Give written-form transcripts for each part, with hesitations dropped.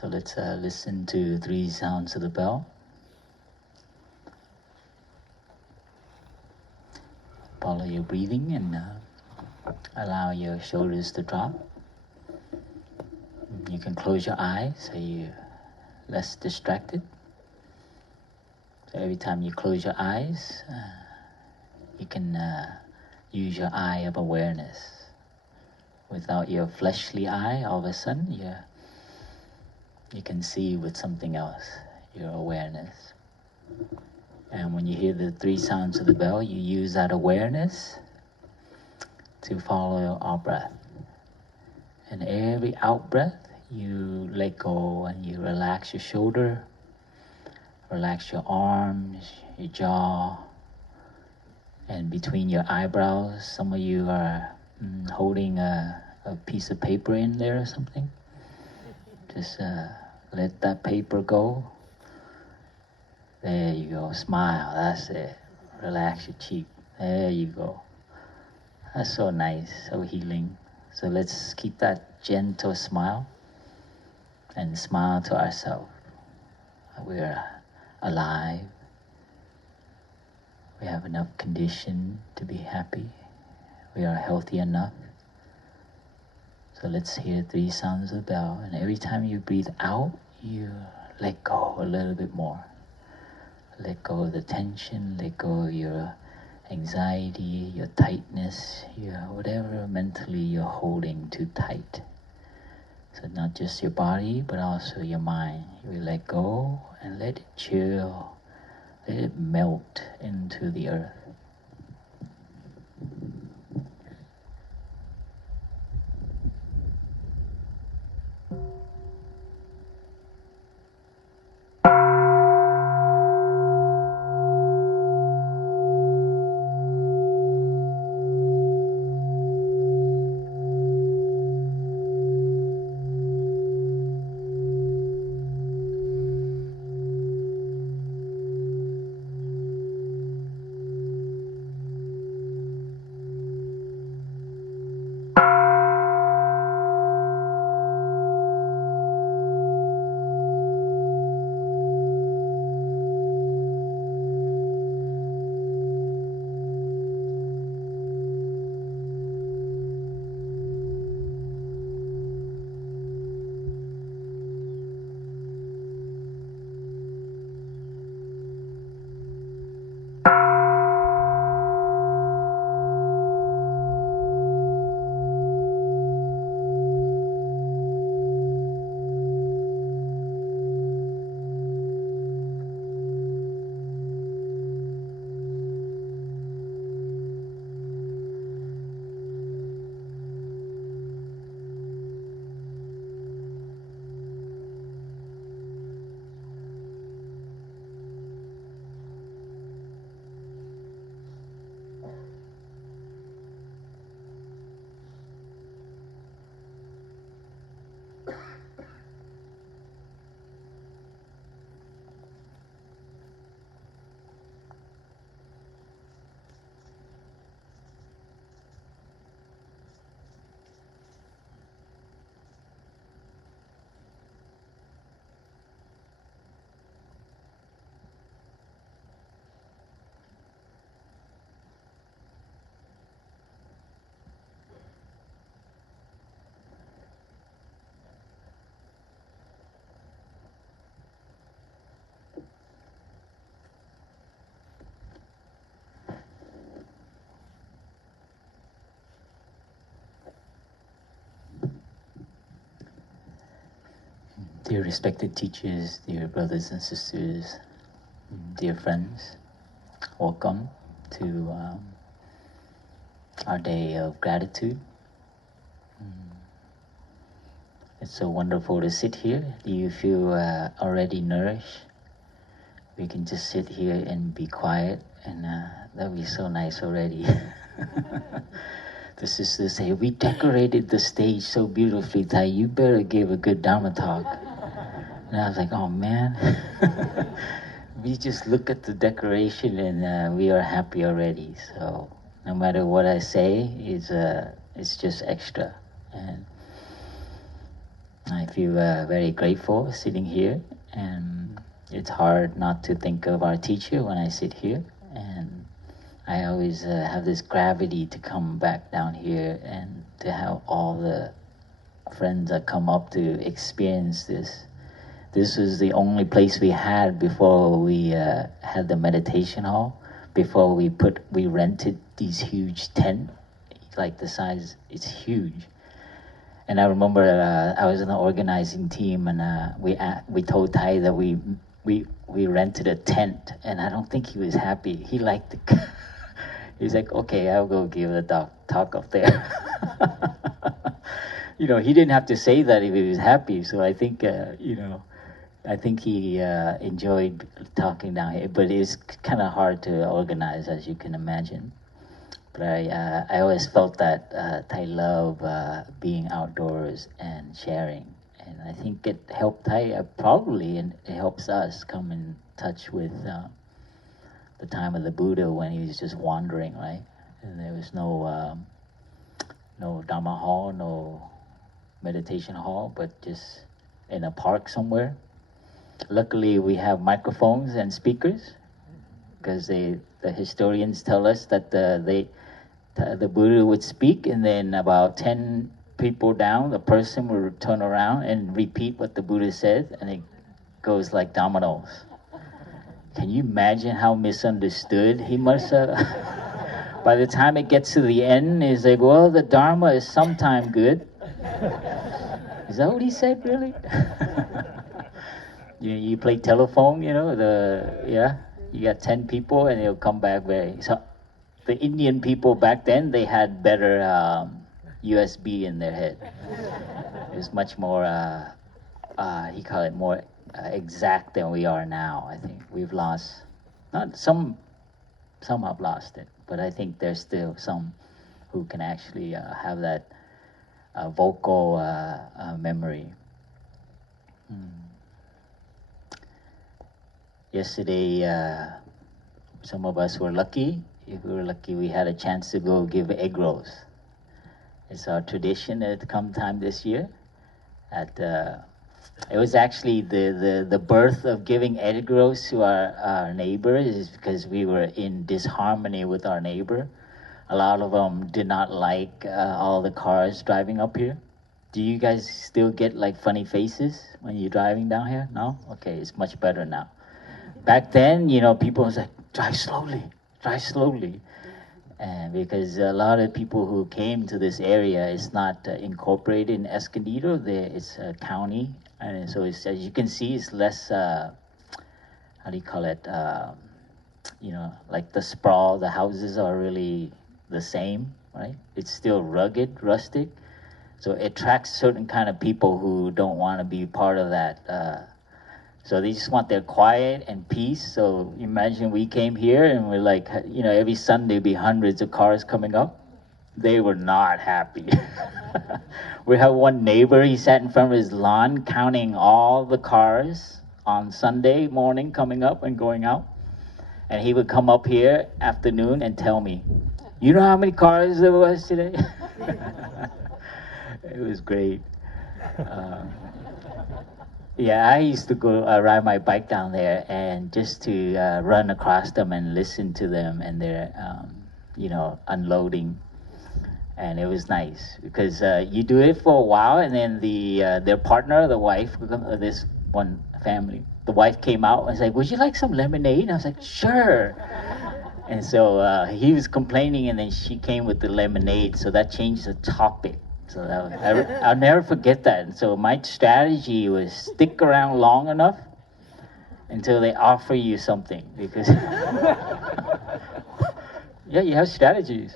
So let's listen to 3 sounds of the bell. Follow your breathing and allow your shoulders to drop. You can close your eyes so you're less distracted. So every time you close your eyes, you can use your eye of awareness. Without your fleshly eye, all of a sudden you can see with something else, your awareness. And when you hear the 3 sounds of the bell, you use that awareness to follow our breath. And every out breath, you let go and you relax your shoulder, relax your arms, your jaw, and between your eyebrows. Some of you are holding a piece of paper in there or something. Just let that paper go. There you go. Smile. That's it. Relax your cheek. There you go. That's so nice, so healing. So let's keep that gentle smile and smile to ourselves. We're alive. We have enough condition to be happy. We are healthy enough. So let's hear 3 sounds of the bell. And every time you breathe out, you let go a little bit more. Let go of the tension, let go of your anxiety, your tightness, your whatever mentally you're holding too tight. So not just your body, but also your mind. You let go and let it chill, let it melt into the earth. Dear respected teachers, dear brothers and sisters, dear friends, welcome to our day of gratitude. It's so wonderful to sit here. Do you feel already nourished? We can just sit here and be quiet, and that'll be so nice already. The sisters say, we decorated the stage so beautifully, Thai, you better give a good Dharma talk. And I was like, oh man. We just look at the decoration and we are happy already. So no matter what I say, it's just extra. And I feel very grateful sitting here, and it's hard not to think of our teacher when I sit here. And I always have this gravity to come back down here and to have all the friends that come up to experience this. This was the only place we had before we had the meditation hall. Before we rented these huge tent, like the size, it's huge. And I remember I was in the organizing team, and we told Thai that we rented a tent, and I don't think he was happy. He liked it. He's like, okay, I'll go give a talk up there. You know, he didn't have to say that if he was happy. So I think, you know, I think he enjoyed talking down here, but it's kind of hard to organize, as you can imagine. But I always felt that Thai love being outdoors and sharing. And I think it helped Thai probably, and it helps us come in touch with the time of the Buddha when he was just wandering, right? And there was no Dharma hall, no meditation hall, but just in a park somewhere. Luckily, we have microphones and speakers, because the historians tell us that the Buddha would speak, and then about 10 people down, the person would turn around and repeat what the Buddha said, and it goes like dominoes. Can you imagine how misunderstood he must have? By the time it gets to the end, he's like, well, the Dharma is sometime good. Is that what he said, really? You play telephone, you know, you got 10 people and they'll come back so the Indian people back then, they had better USB in their head. It was much more, he called it more exact than we are now. I think we've lost, not some have lost it, but I think there's still some who can actually have that vocal memory. Yesterday, some of us were lucky. If we were lucky, we had a chance to go give egg rolls. It's our tradition at come time this year. It was actually the birth of giving egg rolls to our neighbors is because we were in disharmony with our neighbor. A lot of them did not like all the cars driving up here. Do you guys still get like funny faces when you're driving down here? No? Okay, it's much better now. Back then, you know, people was like, drive slowly. And because a lot of people who came to this area is not incorporated in Escondido, it's a county. And so it's, as you can see, it's less, how do you call it? You know, like the sprawl, the houses are really the same, right? It's still rugged, rustic. So it attracts certain kind of people who don't want to be part of that. So they just want their quiet and peace. So imagine we came here and we're like, you know, every Sunday be hundreds of cars coming up. They were not happy. We have one neighbor, he sat in front of his lawn counting all the cars on Sunday morning coming up and going out. And he would come up here afternoon and tell me, you know how many cars there was today? It was great. Yeah, I used to go ride my bike down there and just to run across them and listen to them and their, you know, unloading. And it was nice because you do it for a while, and then their partner, the wife, this one family, the wife came out and was like, would you like some lemonade? And I was like, sure. And so he was complaining, and then she came with the lemonade, so that changed the topic. So I'll never forget that. And so my strategy was stick around long enough until they offer you something, because yeah, you have strategies.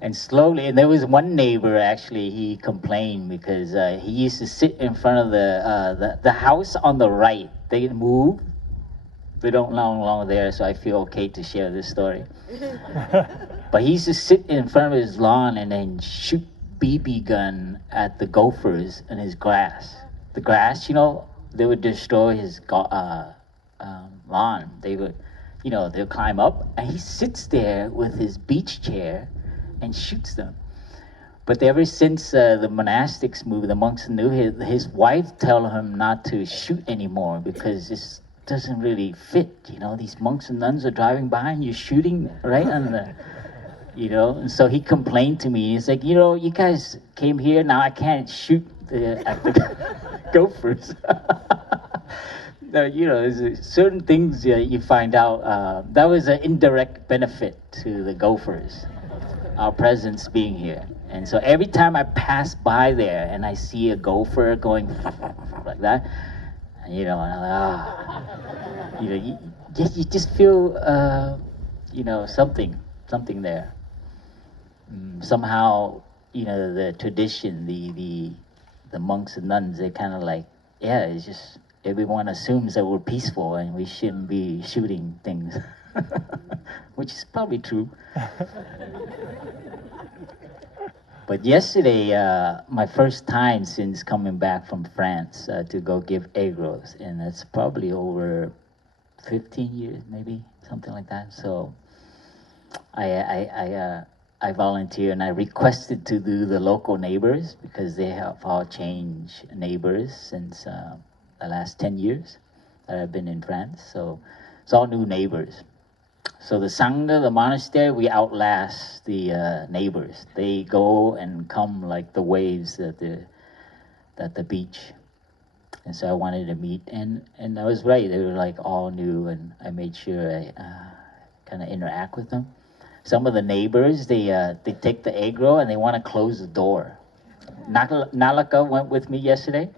And slowly, and there was one neighbor actually, he complained because he used to sit in front of the house on the right. They move. They don't long longer there, so I feel okay to share this story. But he used to sit in front of his lawn and then shoot BB gun at the gophers in his grass. The grass, you know, they would destroy his lawn. They would, you know, they'll climb up, and he sits there with his beach chair and shoots them. But ever since the monastics moved, the monks knew his wife tell him not to shoot anymore because this doesn't really fit. You know, these monks and nuns are driving by and you're shooting right on the, you know. And so he complained to me. He's like, you know, you guys came here, now I can't shoot at the gophers. No, you know, there's certain things you find out. That was an indirect benefit to the gophers, our presence being here. And so every time I pass by there and I see a gopher going like that, you know, and I'm like, you know, you just feel, you know, something there. Somehow, you know, the tradition, the monks and nuns, they kind of like, yeah, it's just everyone assumes that we're peaceful and we shouldn't be shooting things, which is probably true. But yesterday, my first time since coming back from France to go give egg-rolls, and it's probably over 15 years, maybe, something like that. So I volunteered and I requested to do the local neighbors because they have all changed neighbors since the last 10 years that I've been in France. So it's all new neighbors. So the Sangha, the monastery, we outlast the neighbors. They go and come like the waves at the beach. And so I wanted to meet, and I was right. They were like all new, and I made sure I kind of interact with them. Some of the neighbors, they take the egg roll and they want to close the door. Nalaka went with me yesterday,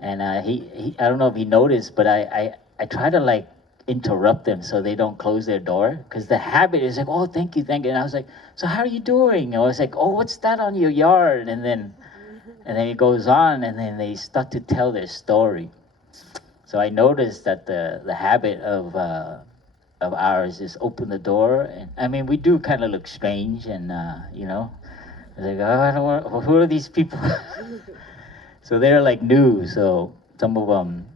and he I don't know if he noticed, but I try to like interrupt them so they don't close their door, because the habit is like, oh, thank you, and I was like, so how are you doing? And I was like, oh, what's that on your yard? And then it goes on, and then they start to tell their story. So I noticed that the habit of ours is open the door, and I mean, we do kind of look strange, and you know, like, oh, I don't want, who are these people? So they're like new, so some of them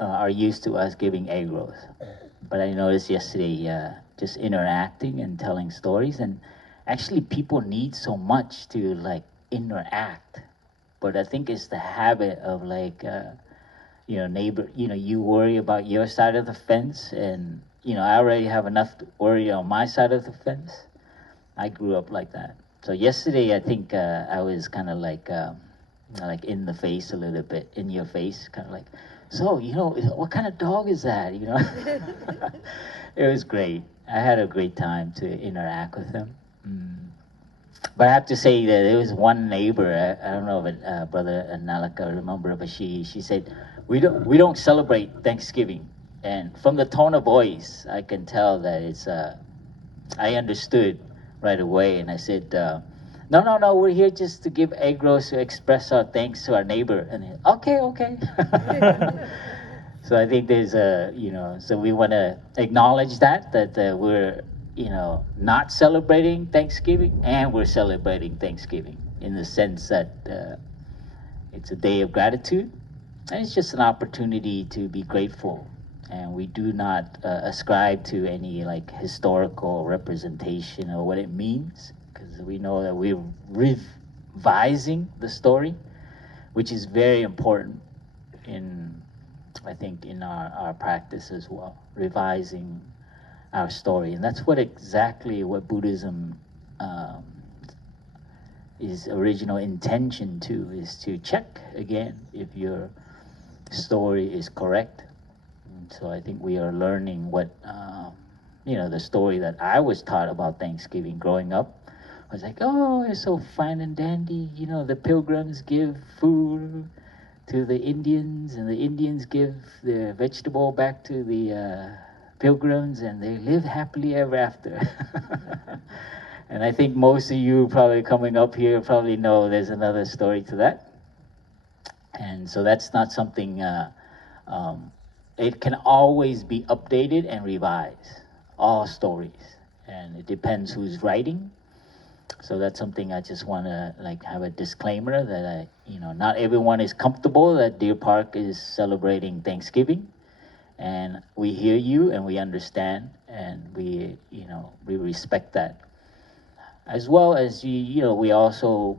are used to us giving egg rolls. But I noticed yesterday, just interacting and telling stories, and actually people need so much to like interact. But I think it's the habit of like, you know, neighbor, you know, you worry about your side of the fence, and, you know, I already have enough to worry on my side of the fence. I grew up like that. So yesterday, I think I was kind of like in the face a little bit, in your face, kind of like, so, you know, what kind of dog is that, you know? It was great. I had a great time to interact with them. But I have to say that there was one neighbor, I don't know if Brother Nalaka remember, but she said, we don't celebrate Thanksgiving. And from the tone of voice, I can tell that it's, I understood right away, and I said, no, we're here just to give egg rolls to express our thanks to our neighbor. And he, okay. So I think there's a, you know, so we want to acknowledge that we're, you know, not celebrating Thanksgiving, and we're celebrating Thanksgiving in the sense that it's a day of gratitude, and it's just an opportunity to be grateful. And we do not ascribe to any like historical representation or what it means, because we know that we're revising the story, which is very important in, I think, in our practice as well, revising our story. And that's exactly what Buddhism is original intention to, is to check again if your story is correct. And so I think we are learning what, you know, the story that I was taught about Thanksgiving growing up. I was like, oh, it's so fine and dandy, you know, the pilgrims give food to the Indians, and the Indians give the vegetable back to the pilgrims, and they live happily ever after. And I think most of you probably coming up here probably know there's another story to that. And so that's not something, it can always be updated and revised, all stories. And it depends who's writing. So that's something I just want to like have a disclaimer that you know, not everyone is comfortable that Deer Park is celebrating Thanksgiving, and we hear you and we understand, and we, you know, we respect that. as well as we also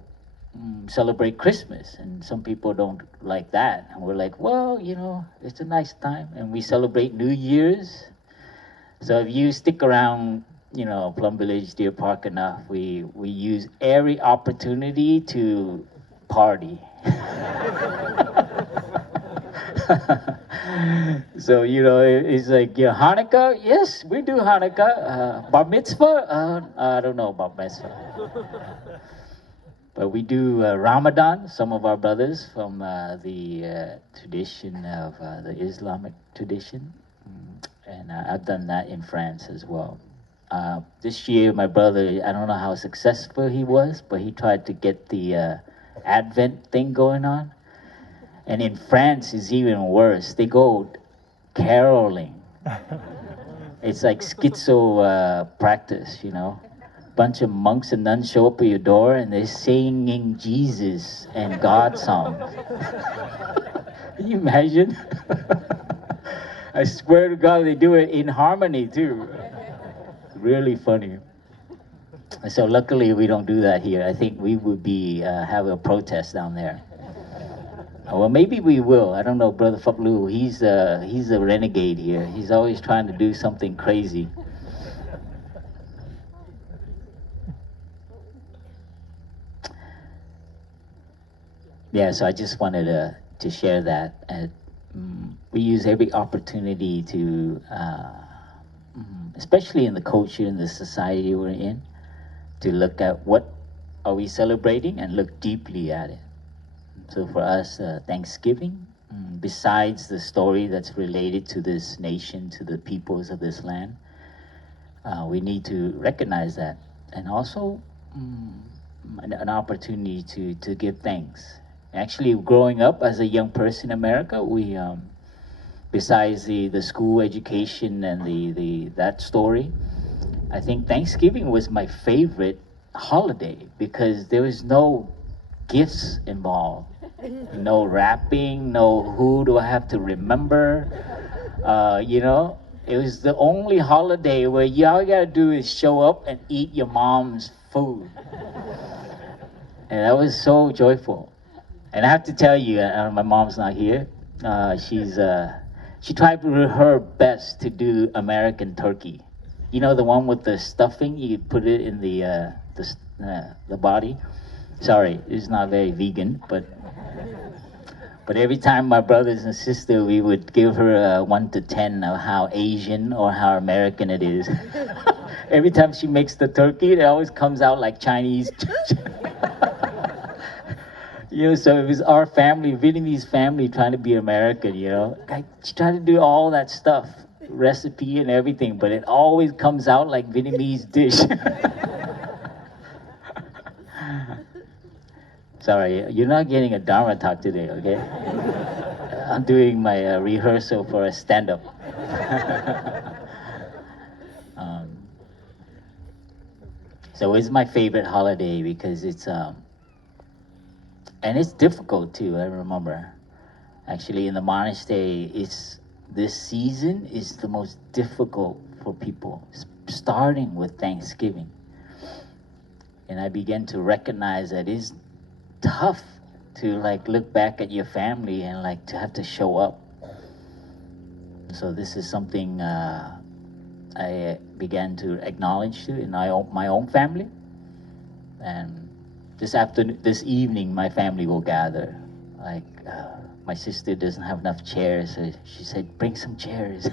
celebrate Christmas, and some people don't like that, and we're like, well, it's a nice time, and we celebrate New Year's. So if you stick around, Plum Village, Deer Park enough, we use every opportunity to party. So it's like, Hanukkah. Yes, we do Hanukkah. Bar mitzvah. I don't know about mitzvah, but we do Ramadan. Some of our brothers from the tradition of the Islamic tradition, and I've done that in France as well. This year, my brother, I don't know how successful he was, but he tried to get the Advent thing going on. And in France, it's even worse. They go caroling. It's like schizo practice, Bunch of monks and nuns show up at your door and they're singing Jesus and God songs. Can you imagine? I swear to God, they do it in harmony too. Really funny. So luckily we don't do that here. I think we would be have a protest down there. Well, maybe we will. I don't know, Brother Phap Dung. He's a renegade here. He's always trying to do something crazy. Yeah, so I just wanted to share that. We use every opportunity to, especially in the culture and the society we're in, to look at what are we celebrating and look deeply at it. So for us, Thanksgiving, besides the story that's related to this nation, to the peoples of this land, we need to recognize that, and also an opportunity to give thanks. Actually, growing up as a young person in America, we, besides the school education and that story, I think Thanksgiving was my favorite holiday because there was no gifts involved, no wrapping, no who do I have to remember. It was the only holiday where all you gotta do is show up and eat your mom's food, and that was so joyful. And I have to tell you, my mom's not here. She tried her best to do American turkey. The one with the stuffing. You put it in the body. Sorry, it's not very vegan, but every time my brothers and sister, we would give her a 1 to 10 of how Asian or how American it is. Every time she makes the turkey, it always comes out like Chinese. So it was our family, Vietnamese family, trying to be American, She tried to do all that stuff, recipe and everything, but it always comes out like Vietnamese dish. Sorry, you're not getting a Dharma talk today, okay? I'm doing my rehearsal for a stand-up. So it's my favorite holiday because it's and it's difficult too. I remember, actually, in the monastery, this season is the most difficult for people, starting with Thanksgiving. And I began to recognize that it's tough to look back at your family and to have to show up. So this is something I began to acknowledge too in my own family. And this evening, my family will gather. My sister doesn't have enough chairs, so she said, "Bring some chairs."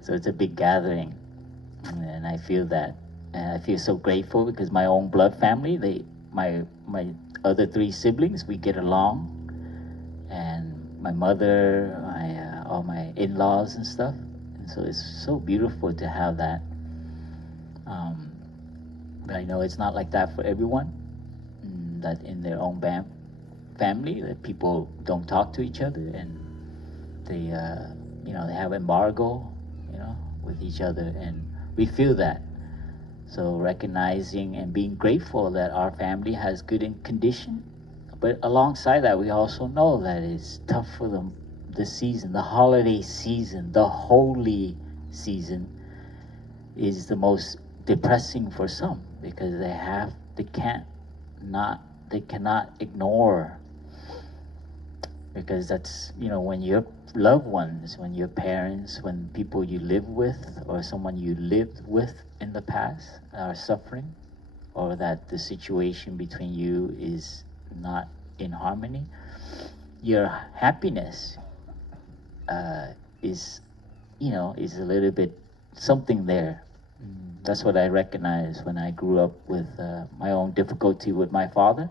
So it's a big gathering, and I feel that, and I feel so grateful because my own blood family, my other 3 siblings, we get along, and my mother, all my in-laws and stuff, and so it's so beautiful to have that. But I know it's not like that for everyone. That in their own family, that people don't talk to each other, and they have embargo, with each other, and we feel that. So recognizing and being grateful that our family has good condition, but alongside that, we also know that it's tough for them. The season, the holiday season, the holy season, is the most depressing for some because they cannot ignore, because that's, when your loved ones, when your parents, when people you live with or someone you lived with in the past are suffering, or that the situation between you is not in harmony, your happiness is, is a little bit something there. That's what I recognized when I grew up with my own difficulty with my father.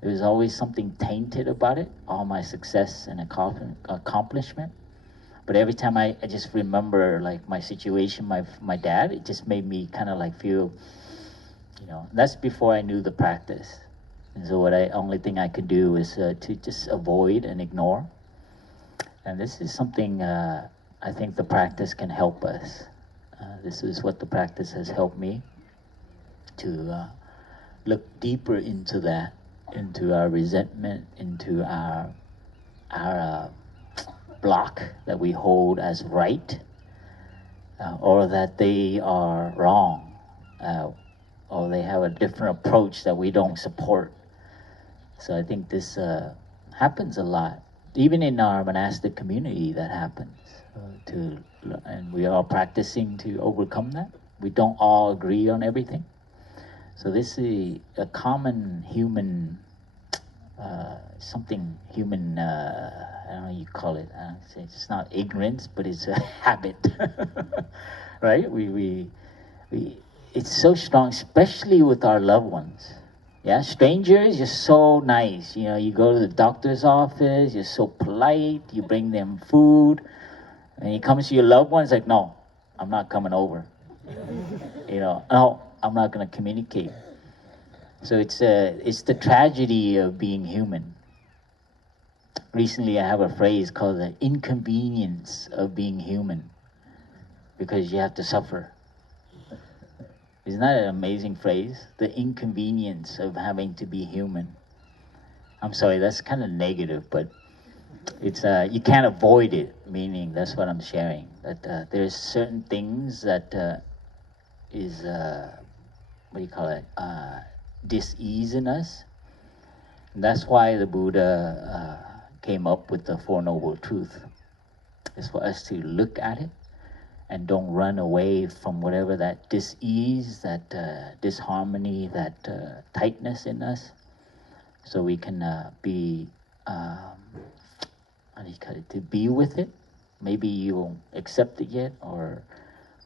There was always something tainted about it, all my success and accomplishment. But every time I just remember like my situation, my dad, it just made me kind of like feel, that's before I knew the practice. And so only thing I could do is to just avoid and ignore. And this is something I think the practice can help us. This is what the practice has helped me to look deeper into that, into our resentment, into our block that we hold as right, or that they are wrong, or they have a different approach that we don't support. So I think this happens a lot, even in our monastic community. That happens, and we are practicing to overcome that. We don't all agree on everything. So this is a common human, something human, I don't know you call it. It's not ignorance, but it's a habit, right? It's so strong, especially with our loved ones. Yeah, strangers, you're so nice. You go to the doctor's office, you're so polite, you bring them food, and he comes to your loved ones like, no, I'm not coming over. No, I'm not going to communicate. So it's the tragedy of being human. Recently, I have a phrase called the inconvenience of being human, because you have to suffer. Isn't that an amazing phrase? The inconvenience of having to be human. I'm sorry, that's kind of negative, but it's you can't avoid it. Meaning, that's what I'm sharing. That there's certain things that is what do you call it? Dis-ease in us. And that's why the Buddha came up with the Four Noble Truths. It's for us to look at it and don't run away from whatever that dis-ease, that disharmony, that tightness in us, so we can be, what do you call it, to be with it. Maybe you won't accept it yet or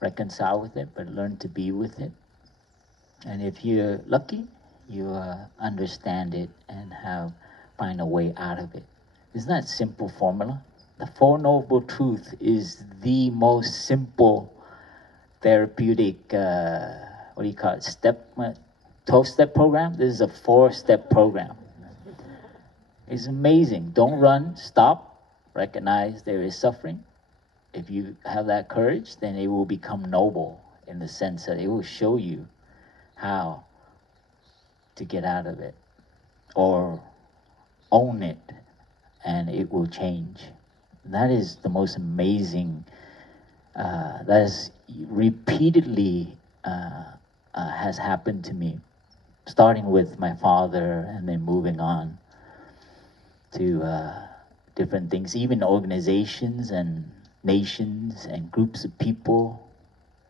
reconcile with it, but learn to be with it. And if you're lucky, you understand it and find a way out of it. Isn't that a simple formula? The Four Noble Truths is the most simple therapeutic, what do you call it, 12-step program? This is a 4-step program. It's amazing. Don't run, stop, recognize there is suffering. If you have that courage, then it will become noble, in the sense that it will show you how to get out of it, or own it, and it will change. That is the most amazing, that is repeatedly has happened to me, starting with my father and then moving on to different things, even organizations and nations and groups of people,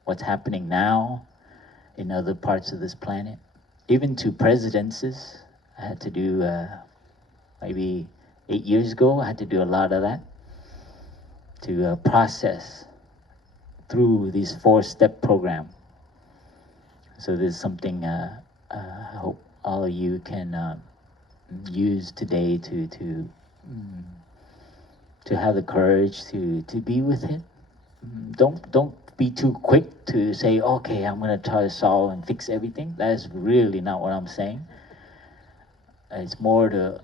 what's happening now in other parts of this planet, even to presidencies. I had to do, maybe 8 years ago, I had to do a lot of that to process through this 4-step program. So this is something I hope all of you can use today to have the courage to be with it. Don't be too quick to say, okay, I'm going to try to solve and fix everything. That is really not what I'm saying. It's more to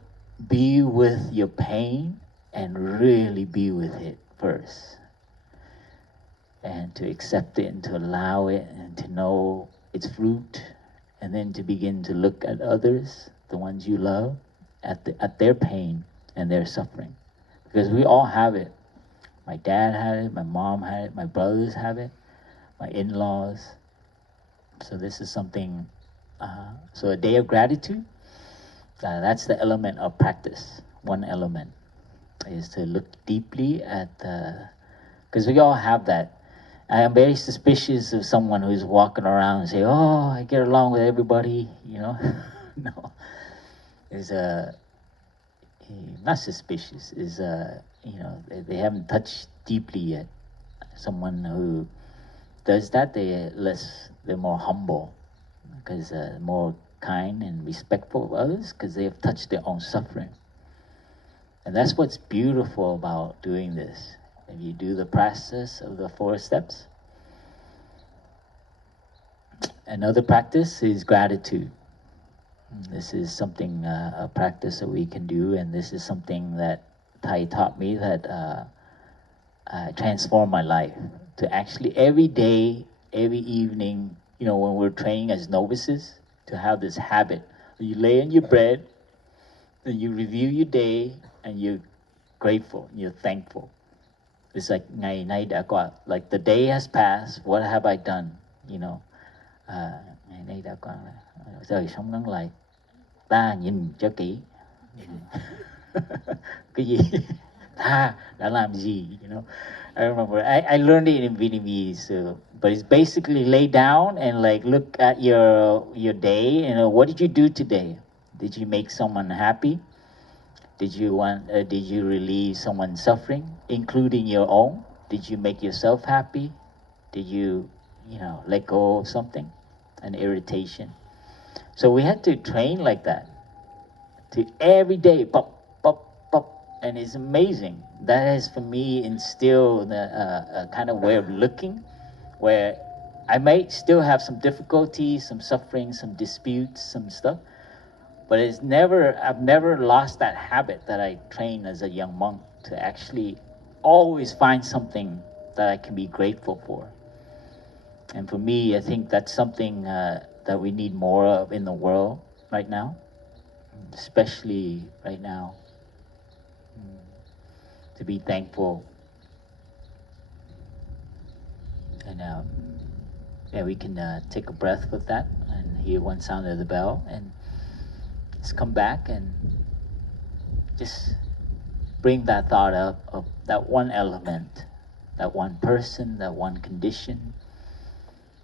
be with your pain and really be with it first, and to accept it and to allow it and to know its fruit, and then to begin to look at others, the ones you love, at their pain and their suffering, because we all have it. My dad had it, my mom had it, my brothers have it, my in-laws, So this is something, so a day of gratitude, that's the element of practice. One element is to look deeply at the, because we all have that. I am very suspicious of someone who's walking around and say, "Oh, I get along with everybody," you know. No, is not suspicious. Is you know, they haven't touched deeply yet. Someone who does that, they're more humble, because more kind and respectful of others, because they have touched their own suffering. And that's what's beautiful about doing this. If you do the process of the 4 steps. Another practice is gratitude. This is something, a practice that we can do, and this is something that Thai taught me that transformed my life. To actually every day, every evening, you know, when we're training as novices, to have this habit. You lay in your bed, and you review your day, and you're grateful, you're thankful. It's like ngày nay đã qua, like the day has passed, what have I done, you know. Ngày nay đã qua, đời sống ngắn lại, ta nhìn cho kỹ. Cái gì? Ta đã làm gì, you know. I remember, I learned it in Vietnamese, but it's basically lay down and like look at your day, you know, what did you do today? Did you make someone happy? Did you relieve someone's suffering, including your own? Did you make yourself happy? Did you know, let go of something, an irritation? So we had to train like that, to every day, pop, pop, pop, and it's amazing. That has, for me, instilled a kind of way of looking, where I may still have some difficulties, some suffering, some disputes, some stuff, but I've never lost that habit that I trained as a young monk, to actually always find something that I can be grateful for. And for me, I think that's something that we need more of in the world right now, especially right now, to be thankful. And yeah, we can take a breath with that and hear one sound of the bell, and just come back and just bring that thought up of that one element, that one person, that one condition,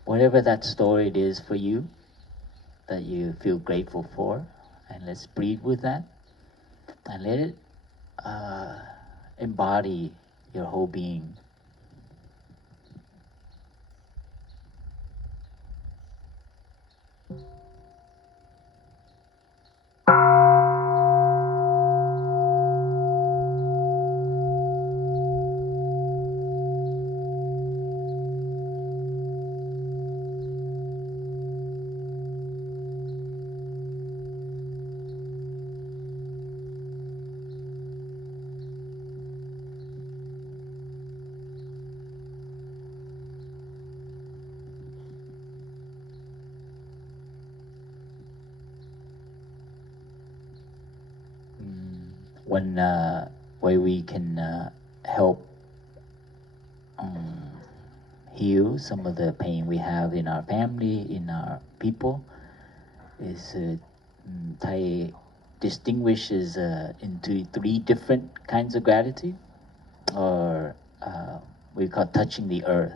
whatever that story it is for you that you feel grateful for, and let's breathe with that and let it embody your whole being. One way we can help heal some of the pain we have in our family, in our people, is Thai distinguishes into 3 different kinds of gratitude, or we call touching the earth.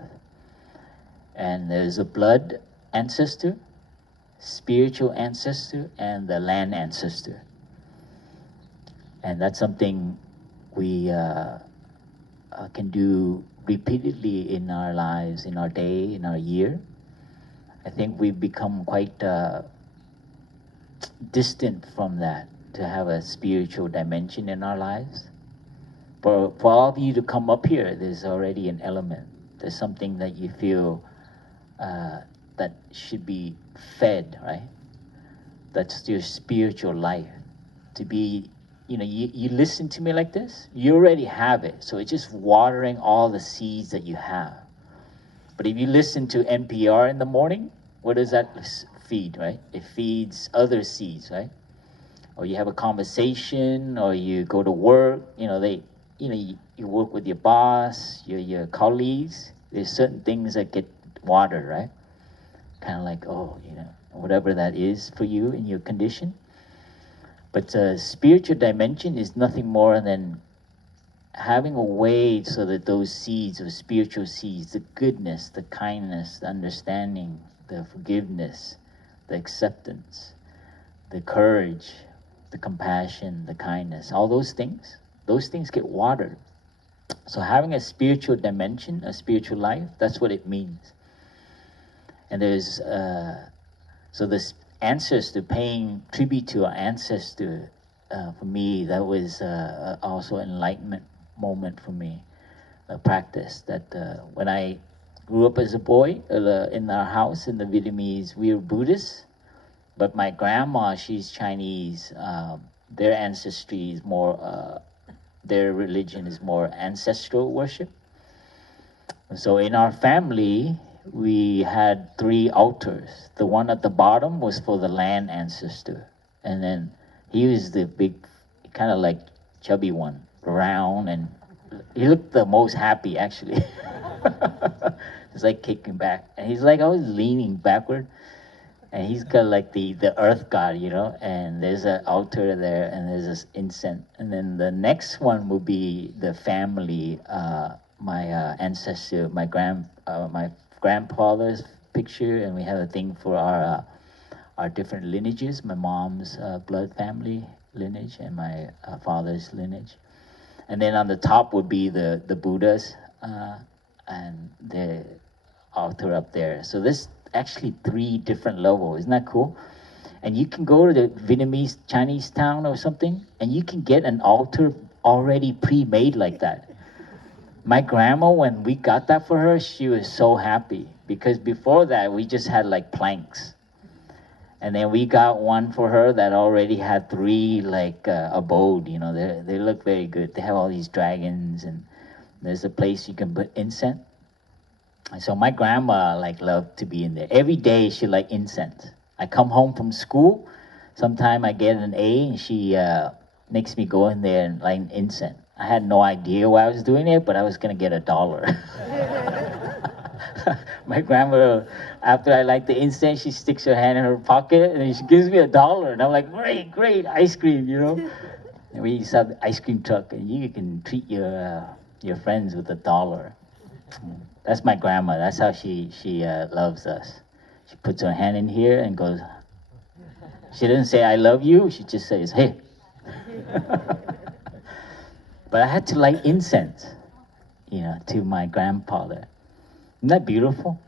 And there's a blood ancestor, spiritual ancestor, and the land ancestor. And that's something we can do repeatedly in our lives, in our day, in our year. I think we've become quite distant from that, to have a spiritual dimension in our lives. For all of you to come up here, there's already an element. There's something that you feel that should be fed, right? That's your spiritual life. To be, you know, you listen to me like this, you already have it. So it's just watering all the seeds that you have. But if you listen to NPR in the morning, what does that feed, right? It feeds other seeds, right? Or you have a conversation, or you go to work, you know, you work with your boss, your colleagues. There's certain things that get watered, right? kind of like, oh, you know, whatever that is for you in your condition. But spiritual dimension is nothing more than having a way so that those seeds, or spiritual seeds, the goodness, the kindness, the understanding, the forgiveness, the acceptance, the courage, the compassion, the kindness, all those things get watered. So having a spiritual dimension, a spiritual life, that's what it means. And there's, so this ancestor, paying tribute to our ancestor, for me, that was also enlightenment moment for me, a practice that when I grew up as a boy in our house in the Vietnamese, we were Buddhists, but my grandma, she's Chinese. Their ancestry is more, their religion is more ancestral worship. So in our family, we had 3 altars. The one at the bottom was for the land ancestor, and then he was the big, kind of like chubby one, round, and he looked the most happy actually. It's like kicking back, and he's like always leaning backward, and he's got like the earth god, you know, and there's an altar there, and there's this incense, and then the next one will be the family, my ancestor, my grandfather's picture, and we have a thing for our different lineages, my mom's blood family lineage and my father's lineage. And then on the top would be the Buddhas and the altar up there. So there's actually 3 different levels. Isn't that cool? And you can go to the Vietnamese Chinese town or something, and you can get an altar already pre-made like that. My grandma, when we got that for her, she was so happy, because before that we just had like planks. And then we got one for her that already had 3 like abode, you know, they look very good. They have all these dragons, and there's a place you can put incense. And so my grandma like loved to be in there. Every day she liked incense. I come home from school, sometime I get an A, and she makes me go in there and light incense. I had no idea why I was doing it, but I was gonna get $1. My grandma, after I light the incense, she sticks her hand in her pocket and then she gives me $1. And I'm like, great, ice cream, you know? And we used to have the ice cream truck, and you can treat your friends with $1. That's my grandma. That's how she loves us. She puts her hand in here and goes, she doesn't say, I love you. She just says, hey. But I had to light incense, you know, to my grandfather. Isn't that beautiful?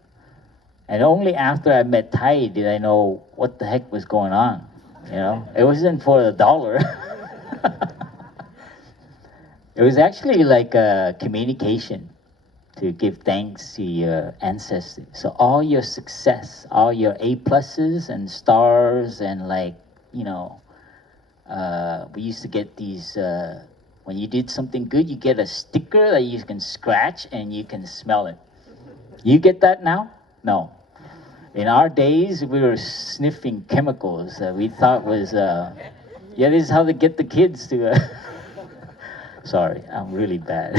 And only after I met Thai did I know what the heck was going on. You know, it wasn't for $1. It was actually like a communication to give thanks to your ancestors. So all your success, all your A+ and stars, and like, you know, we used to get these, when you did something good, you get a sticker that you can scratch and you can smell it. You get that now? No. In our days, we were sniffing chemicals that we thought was, yeah, this is how they get the kids to, sorry, I'm really bad.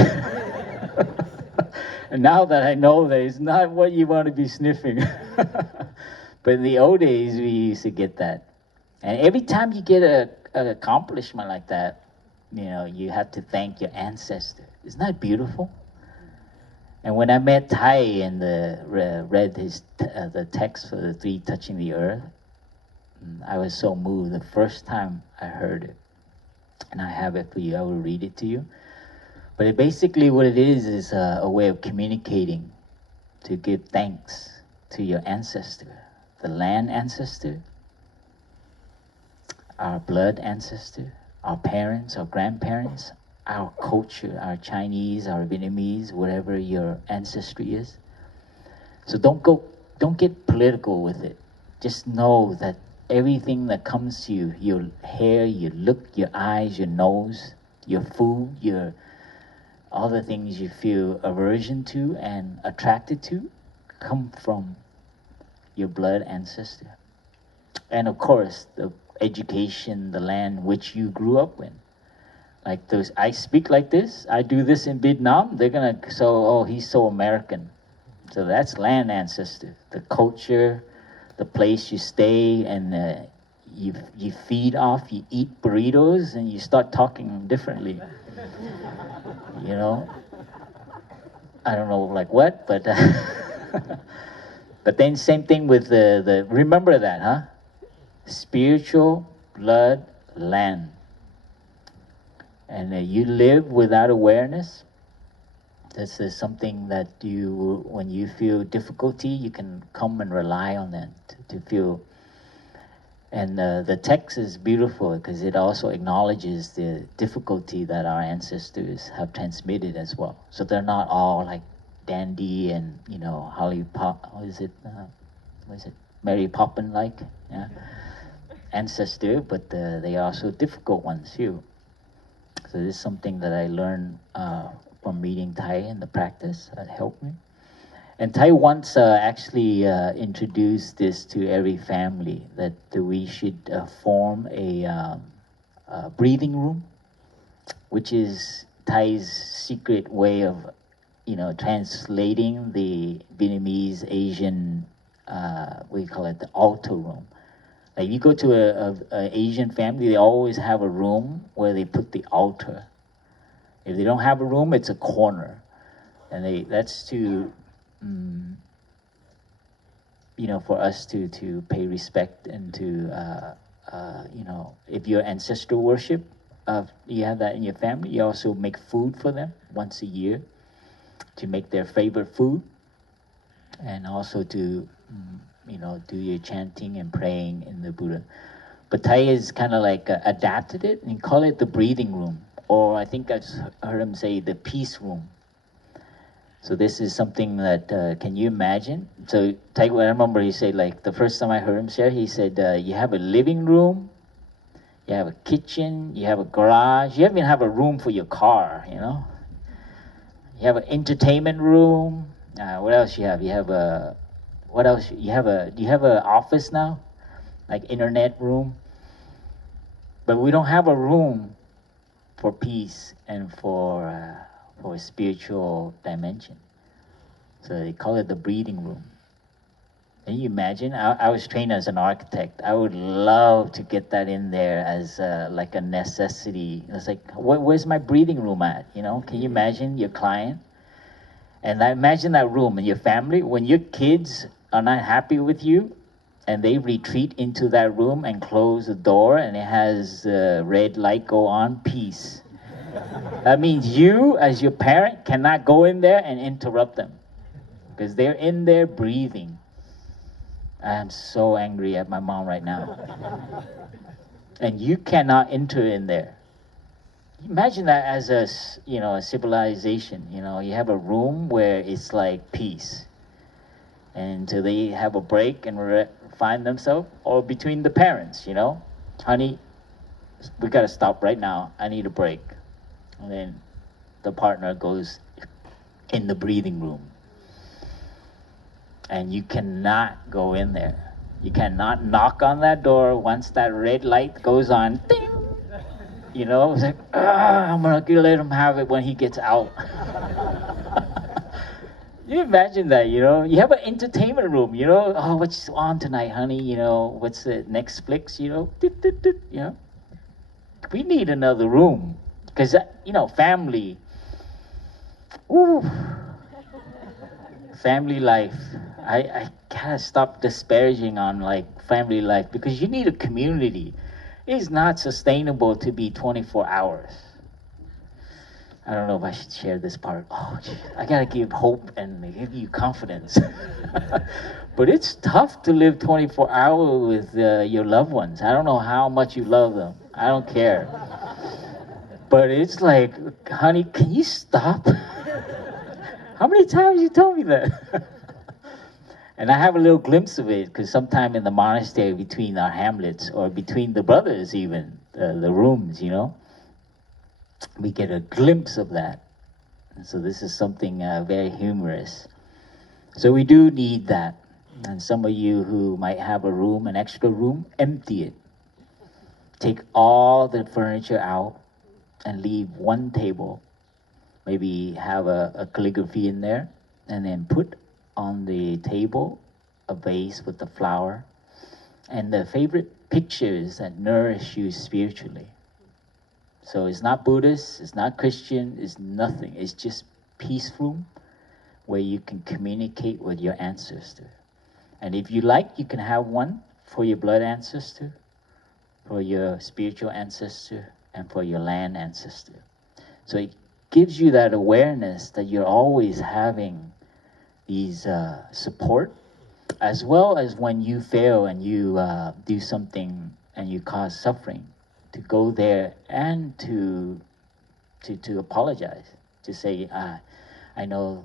And now that I know that it's not what you want to be sniffing. But in the old days, we used to get that. And every time you get an accomplishment like that, you know, you have to thank your ancestor. Isn't that beautiful? And when I met Thai and read his the text for the 3 touching the earth, I was so moved the first time I heard it. And I have it for you. I will read it to you. But basically what it is a way of communicating, to give thanks to your ancestor, the land ancestor, our blood ancestor, our parents, our grandparents, our culture, our Chinese, our Vietnamese, whatever your ancestry is. So don't get political with it. Just know that everything that comes to you, your hair, your look, your eyes, your nose, your food, all the things you feel aversion to and attracted to, come from your blood ancestor. And of course, the education, the land which you grew up in. Like those, I speak like this, I do this in Vietnam, they're gonna, so, oh, he's so American. So that's land ancestor, the culture, the place you stay, and you feed off, you eat burritos, and you start talking differently. You know, I don't know like what, but but then same thing with the remember that, huh? Spiritual blood land, and you live without awareness. This is something that you, when you feel difficulty, you can come and rely on that to feel. And the text is beautiful because it also acknowledges the difficulty that our ancestors have transmitted as well. So they're not all like dandy and, you know, Holly Pop, what is it, Mary Poppin like, yeah, ancestor, but they are also difficult ones too. So this is something that I learned from reading Thai and the practice that helped me. And Thai once actually introduced this to every family, that we should form a breathing room, which is Thai's secret way of, you know, translating the Vietnamese Asian, we call it the altar room. Like you go to a Asian family, they always have a room where they put the altar. If they don't have a room, it's a corner, and that's to, you know, for us to pay respect and to, you know, if your ancestral worship, you have that in your family, you also make food for them once a year to make their favorite food, and also to, you know, do your chanting and praying in the Buddha. But Thai is kind of like adapted it and call it the breathing room, or I think I just heard him say the peace room. So this is something that, can you imagine? So Thai, I remember he said, like the first time I heard him share, he said, you have a living room, you have a kitchen, you have a garage, you even have a room for your car, you know? You have an entertainment room. What else you have? You have a, what else? Do you have an office now? Like internet room? But we don't have a room for peace and for spiritual dimension. So they call it the breathing room. Can you imagine? I was trained as an architect. I would love to get that in there as like a necessity. It's like, where's my breathing room at? You know, can you imagine your client? And I imagine that room and your family, when your kids are not happy with you and they retreat into that room and close the door and it has red light go on, peace. That means you, as your parent, cannot go in there and interrupt them because they're in there breathing. I am so angry at my mom right now. And you cannot enter in there. Imagine that as a, you know, a civilization. You know, you have a room where it's like peace. And until they have a break and find themselves, or between the parents, you know, honey, we gotta stop right now. I need a break. And then the partner goes in the breathing room. And you cannot go in there. You cannot knock on that door once that red light goes on. Ding! You know, it's like, I'm gonna let him have it when he gets out. You imagine that, you know? You have an entertainment room, you know? Oh, what's on tonight, honey? You know, what's the next flicks, you know? You know? We need another room. Because, you know, family. Ooh. Family life. I gotta stop disparaging on like family life because you need a community. It's not sustainable to be 24 hours. I don't know if I should share this part. Oh, I gotta give hope and give you confidence. But it's tough to live 24 hours with your loved ones. I don't know how much you love them. I don't care. But it's like, honey, can you stop? How many times you told me that? And I have a little glimpse of it because sometime in the monastery between our hamlets or between the brothers even, the rooms, you know, we get a glimpse of that. And so this is something very humorous. So we do need that. And some of you who might have a room, an extra room, empty it. Take all the furniture out and leave one table. Maybe have a calligraphy in there and then put on the table a vase with the flower, and the favorite pictures that nourish you spiritually. So it's not Buddhist, it's not Christian, it's nothing. It's just peaceful, where you can communicate with your ancestor. And if you like, you can have one for your blood ancestor, for your spiritual ancestor, and for your land ancestor. So it gives you that awareness that you're always having these support, as well as when you fail and you do something and you cause suffering, to go there and to apologize, to say, I know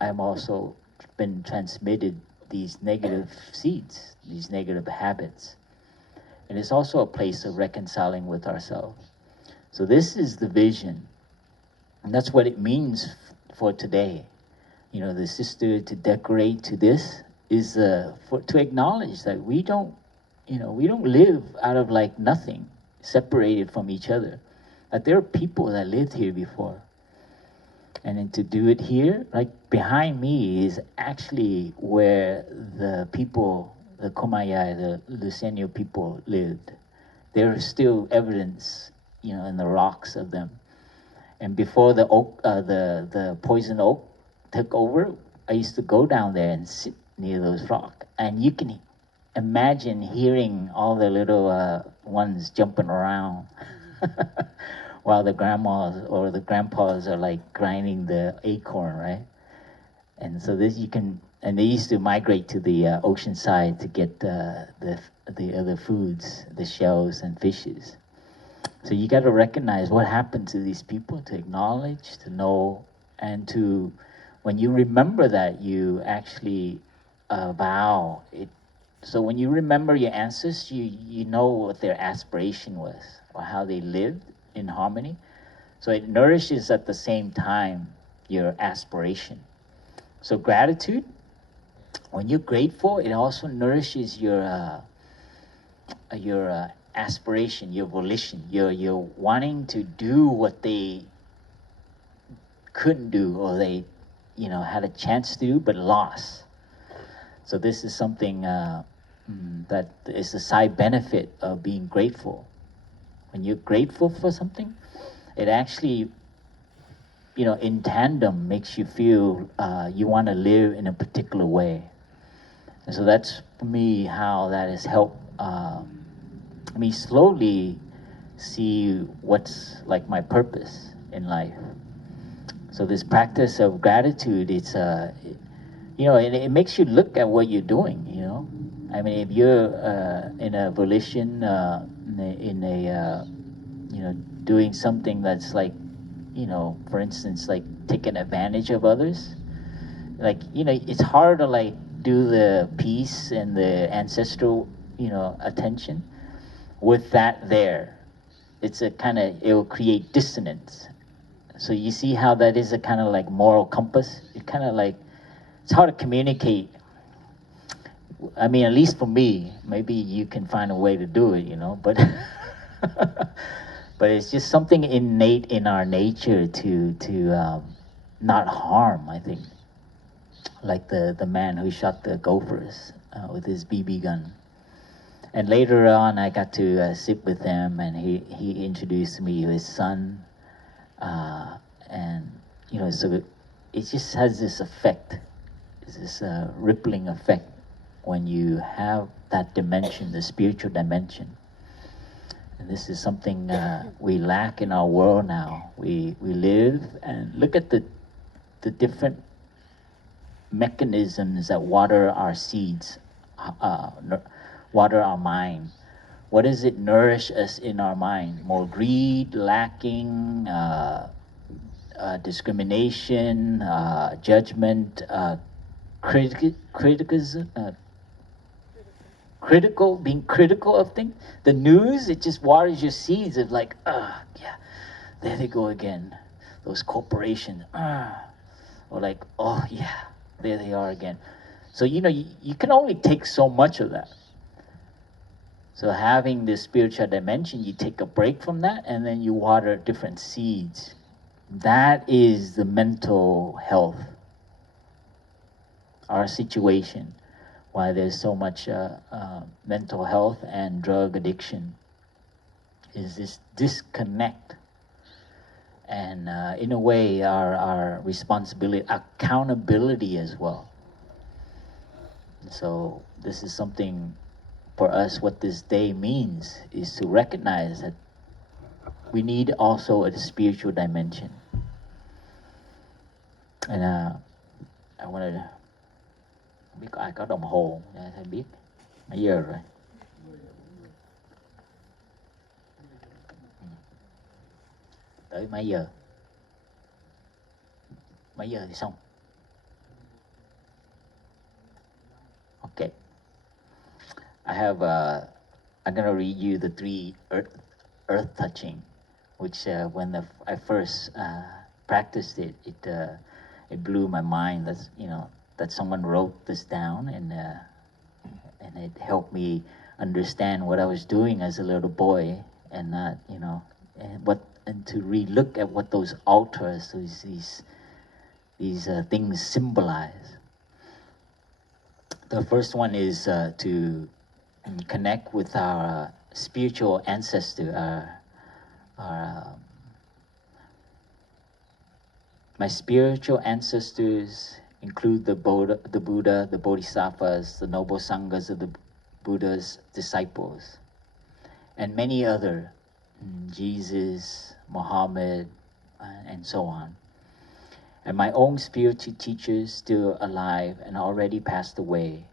I'm also been transmitted these negative seeds, these negative habits. And it's also a place of reconciling with ourselves. So this is the vision. And that's what it means for today. You know, the sister to decorate to this is to acknowledge that we don't live out of like nothing, separated from each other. That there are people that lived here before. And then to do it here, like behind me is actually where the people, the Komaya, the Lucenio people lived. There is still evidence, in the rocks of them. And before the oak, the poison oak took over, I used to go down there and sit near those rocks. And you can imagine hearing all the little ones jumping around while the grandmas or the grandpas are like grinding the acorn, right? And so and they used to migrate to the ocean side to get the other foods, the shells and fishes. So you got to recognize what happened to these people, to acknowledge, to know, and when you remember that, you actually vow it. So when you remember your ancestors, you know what their aspiration was, or how they lived in harmony. So it nourishes at the same time your aspiration. So gratitude, when you're grateful, it also nourishes your aspiration, your volition. You're wanting to do what they couldn't do, or they, had a chance to do but lost. So this is something that is a side benefit of being grateful. When you're grateful for something, it actually, in tandem makes you feel you want to live in a particular way. And so that's, for me, how that has helped me slowly see what's like my purpose in life. So this practice of gratitude, it's it makes you look at what you're doing. I mean, if you're in a volition, doing something that's like, for instance, like taking advantage of others, like, it's hard to like do the peace and the ancestral, attention with that there. It's a kind of, it will create dissonance. So you see how that is a kind of like moral compass? It kind of like, it's hard to communicate. I mean, at least for me, maybe you can find a way to do it, but but it's just something innate in our nature to not harm, I think. Like the man who shot the gophers with his BB gun. And later on, I got to sit with him, and he introduced me to his son. And, so it just has this effect, this rippling effect when you have that dimension, the spiritual dimension. And this is something we lack in our world now. We live and look at the different mechanisms that water our seeds, water our mind. What does it nourish us in our mind? More greed, lacking, discrimination, judgment, criticism, being critical of things. The news, it just waters your seeds of like, yeah, there they go again, those corporations, or like, oh yeah, there they are again. So you can only take so much of that. So having this spiritual dimension, you take a break from that, and then you water different seeds. That is the mental health, our situation. why there's so much mental health and drug addiction, is this disconnect. And in a way, our responsibility, accountability as well. So this is something for us, what this day means is to recognize that we need also a spiritual dimension. And I wanted to, biết có ai có đồng hồ để thầy biết mấy giờ rồi. Tới mấy giờ? Mấy giờ thì xong? Okay. I have I'm gonna read you the 3 earth touching, which when I first practiced it, it blew my mind. That's, you know, that someone wrote this down, and it helped me understand what I was doing as a little boy, and not, you know, and to relook at what those altars, these things symbolize. The first one is to connect with our spiritual ancestor, my spiritual ancestors include the Buddha, the Bodhisattvas, the noble sanghas of the Buddha's disciples, and many other, Jesus, Muhammad, and so on. And my own spiritual teachers still alive and already passed away.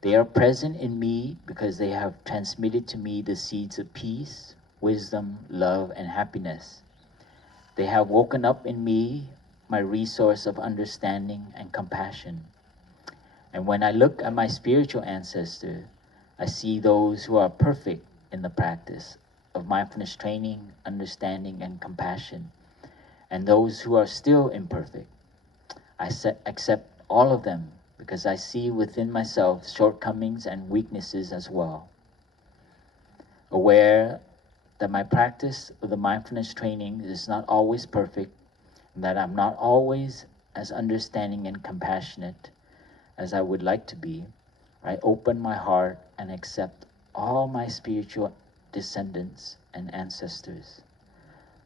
They are present in me because they have transmitted to me the seeds of peace, wisdom, love, and happiness. They have woken up in me my resource of understanding and compassion. And when I look at my spiritual ancestor, I see those who are perfect in the practice of mindfulness training, understanding, and compassion, and those who are still imperfect. I accept all of them because I see within myself shortcomings and weaknesses as well. Aware that my practice of the mindfulness training is not always perfect, and that I'm not always as understanding and compassionate as I would like to be, I open my heart and accept all my spiritual descendants and ancestors.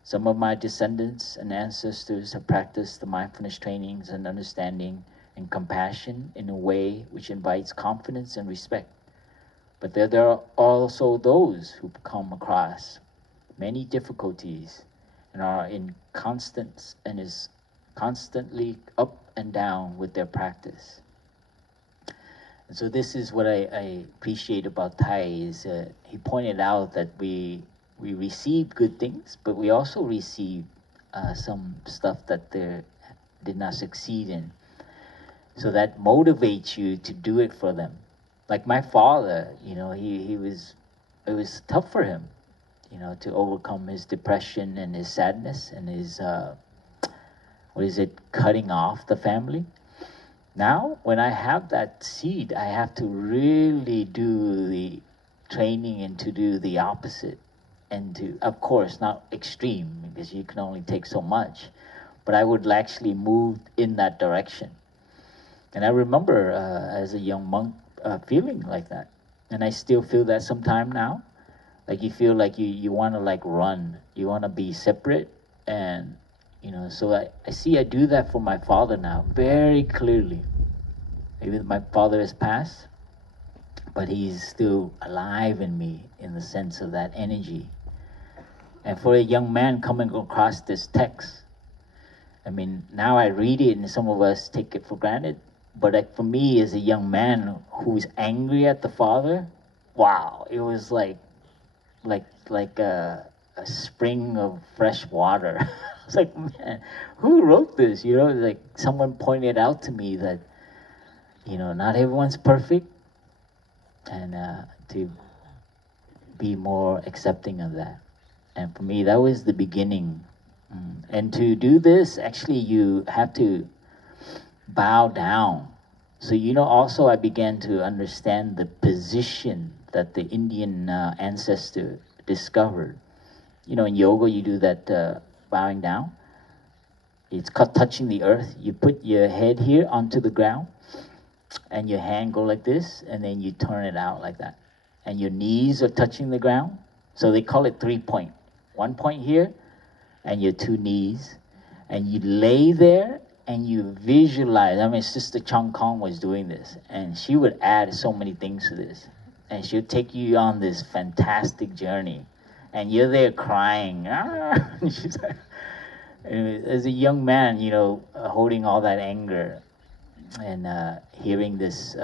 Some of my descendants and ancestors have practiced the mindfulness trainings and understanding and compassion in a way which invites confidence and respect. But there are also those who come across many difficulties and are in is constantly up and down with their practice. And so this is what I appreciate about Thai is he pointed out that we receive good things, but we also receive some stuff that they did not succeed in. So that motivates you to do it for them. Like my father, you know, it was tough for him, you know, to overcome his depression and his sadness and his, cutting off the family. Now, when I have that seed, I have to really do the training and to do the opposite. And to, of course, not extreme, because you can only take so much, but I would actually move in that direction. And I remember as a young monk feeling like that. And I still feel that sometime now. Like you feel like you want to like run, you want to be separate. And, you know, so I do that for my father now very clearly. Maybe my father has passed, but he's still alive in me in the sense of that energy. And for a young man coming across this text, I mean, now I read it and some of us take it for granted, but like for me as a young man who's angry at the father, wow, it was like a spring of fresh water. I was like, man, who wrote this? You know, like someone pointed out to me that, you know, not everyone's perfect, and to be more accepting of that. And for me, that was the beginning. And to do this, actually, you have to bow down. So, you know, also I began to understand the position that the Indian ancestor discovered. You know, in yoga, you do that bowing down. It's touching the earth. You put your head here onto the ground, and your hand go like this, and then you turn it out like that. And your knees are touching the ground. So they call it 3-point. 1 point here, and your 2 knees. And you lay there, and you visualize. I mean, Sister Chong Kong was doing this, and she would add so many things to this. And she'll take you on this fantastic journey. And you're there crying. She's like, as a young man, holding all that anger and hearing this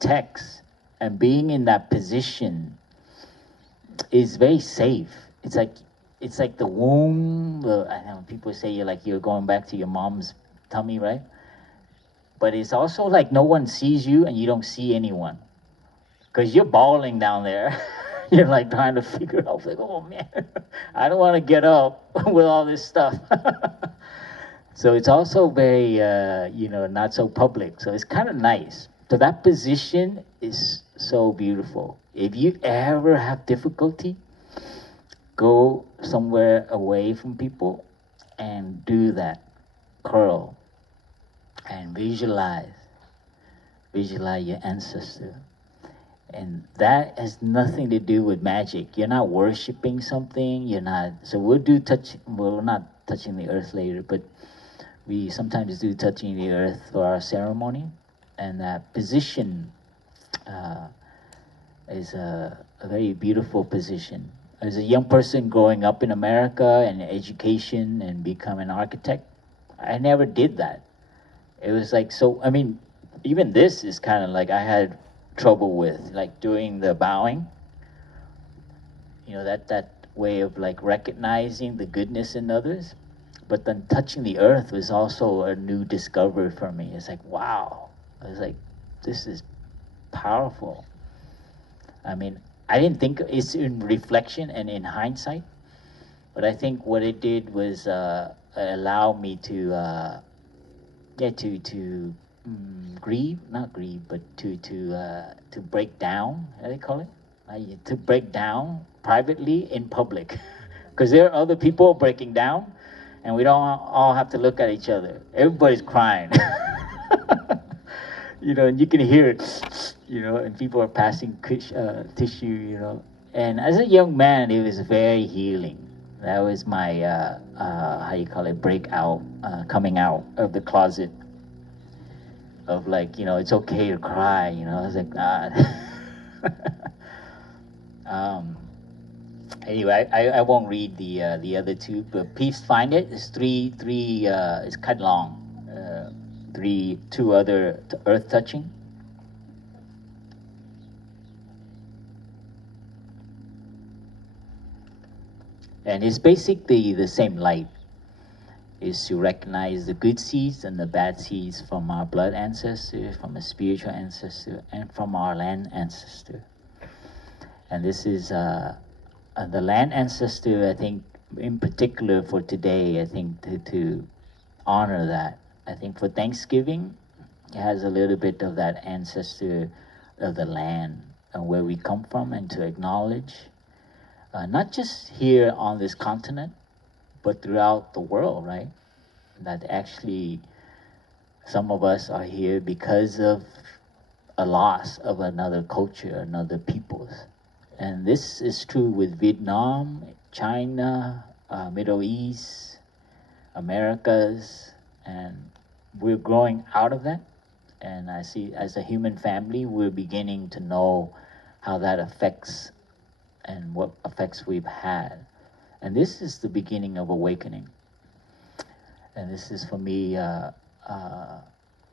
text and being in that position is very safe. It's like the womb. I know people say you're going back to your mom's tummy, right? But it's also like no one sees you and you don't see anyone because you're bawling down there. You're like trying to figure out, like, oh man, I don't want to get up with all this stuff. So it's also very, not so public. So it's kind of nice. So that position is so beautiful. If you ever have difficulty, go somewhere away from people and do that curl and visualize your ancestor. And that has nothing to do with magic. You're not worshiping something. So we're not touching the earth later, but we sometimes do touching the earth for our ceremony. And that position is a very beautiful position. As a young person growing up in America and education and become an architect, I never did that. It was like, even this is kind of like I had trouble with, like doing the bowing. That way of like recognizing the goodness in others. But then touching the earth was also a new discovery for me. It's like, wow. I was like, this is powerful. I mean, I didn't think it's in reflection and in hindsight, but I think what it did was allow me to grieve, not grieve, but to break down. How do they call it? To break down privately in public, because there are other people breaking down, and we don't all have to look at each other. Everybody's crying. And you can hear it, and people are passing tissue, And as a young man, it was very healing. That was my, how you call it, breakout, coming out of the closet of like, it's okay to cry, I was like, God. Anyway, I won't read the other two, but please find it. It's three, it's quite long. Two other earth touching. And it's basically the same light, is to recognize the good seeds and the bad seeds from our blood ancestor, from a spiritual ancestor, and from our land ancestor. And this is the land ancestor, I think, in particular for today, I think to honor that. I think for Thanksgiving, it has a little bit of that ancestor of the land and where we come from, and to acknowledge, not just here on this continent, but throughout the world, right? That actually some of us are here because of a loss of another culture, another peoples. And this is true with Vietnam, China, Middle East, Americas, and we're growing out of that. And I see, as a human family, we're beginning to know how that affects and what effects we've had. And this is the beginning of awakening. And this is, for me,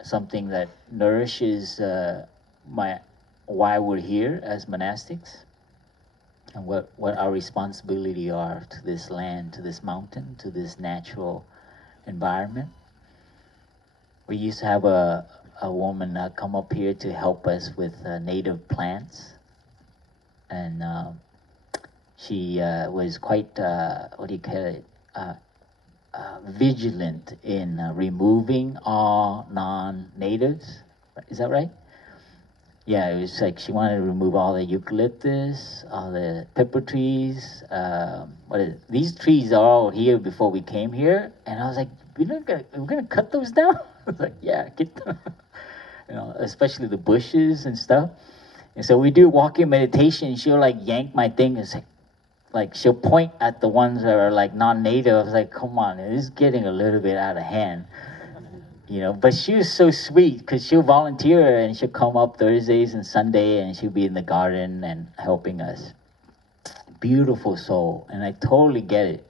something that nourishes why we're here as monastics, and what our responsibility are to this land, to this mountain, to this natural environment. We used to have a woman come up here to help us with native plants, and she was quite, what do you call it, vigilant in removing all non-natives. Is that right? Yeah, it was like she wanted to remove all the eucalyptus, all the pepper trees. These trees are all here before we came here, and I was like, we're gonna cut those down. I was like, yeah, get them. you know, especially the bushes and stuff. And so we do walking meditation. She'll like yank my thing and say, like she'll point at the ones that are like non-native. I was like, come on, this is getting a little bit out of hand. You know, but she was so sweet because she'll volunteer and she'll come up Thursdays and Sunday and she'll be in the garden and helping us. Beautiful soul, and I totally get it.